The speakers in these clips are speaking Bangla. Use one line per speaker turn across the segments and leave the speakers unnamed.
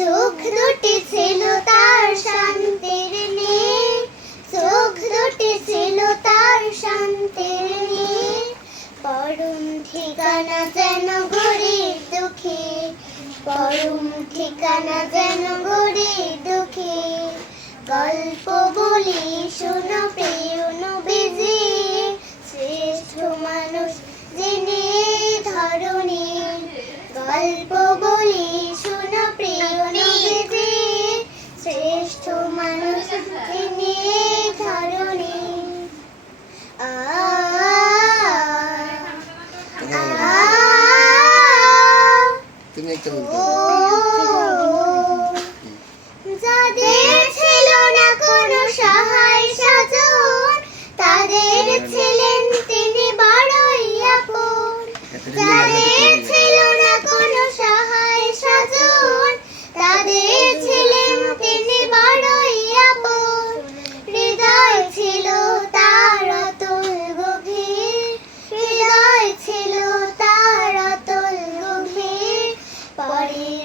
চোখ দুটি ছিল তার শান্তির নেই চোখ দুটি ছিল তার শান্তির নেই পরম ঠিকানা যেন গরিব দুঃখী। পরম ঠিকানা যেন গরিব দুঃখী। গল্প বলি শোনো প্রিয় নবীজি। শ্রেষ্ঠ মানুষ যিনি ধরনী গল্প ねちう。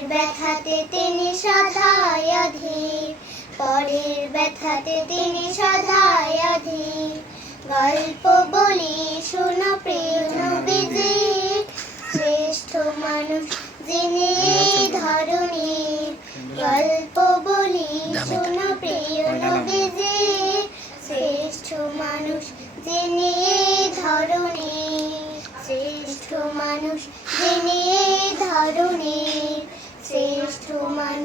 ব্যথাতে তিনি সদায় অধীর পরের ব্যথাতে তিনি সদায় অধীর গল্প বলি, শোনো প্রিয় শ্রেষ্ঠ মানুষ যিনি এই ধরনীর গল্প বলি, শোনো প্রিয় শ্রেষ্ঠ মানুষ যিনি এই ধরনীর শ্রেষ্ঠ মানুষ যিনি এই ধরনীর শ্রেষ্ঠ মানুষ যিনি এই ধরনীর